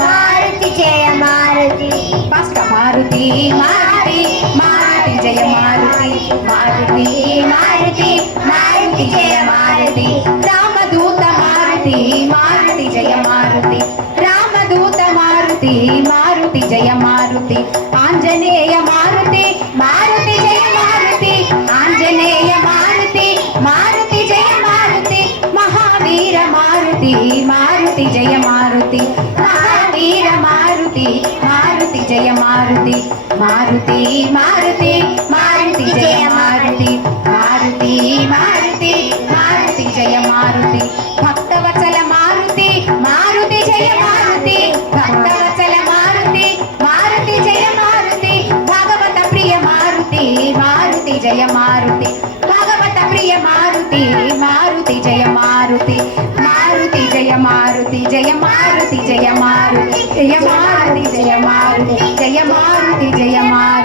Maruti Jaya Maruti first Maruti Maruti Maruti Jaya Maruti Maruti Maruti Maruti Jaya Maruti Ramaduta Maruti Maruti Jaya Maruti Ramaduta Maruti Maruti Jaya Maruti Anjaneya Maruti Maruti Jaya Maruti Anjaneya Maruti Maruti Jaya Maruti Mahavir Maruti Maruti Jaya Maruti Mahavir Maruti Maruti Jaya Maruti Maruti Maruti Maruti Jaya Maruti Maruti Maruti Maruti Jaya Maruti Bhaktavatsala Maruti Maruti Jaya Maruti Bhaktavatsala Maruti Maruti Jaya Maruti Bhagavata Priya Maruti Maruti Jaya Maruti Bhagavata Priya Maruti Maruti Jaya Maruti Maruti Jaya Maruti Jaya Maruti Jaya Maruti Jaya Maruti Jaya Maruti Jaya Maruti Jaya Maruti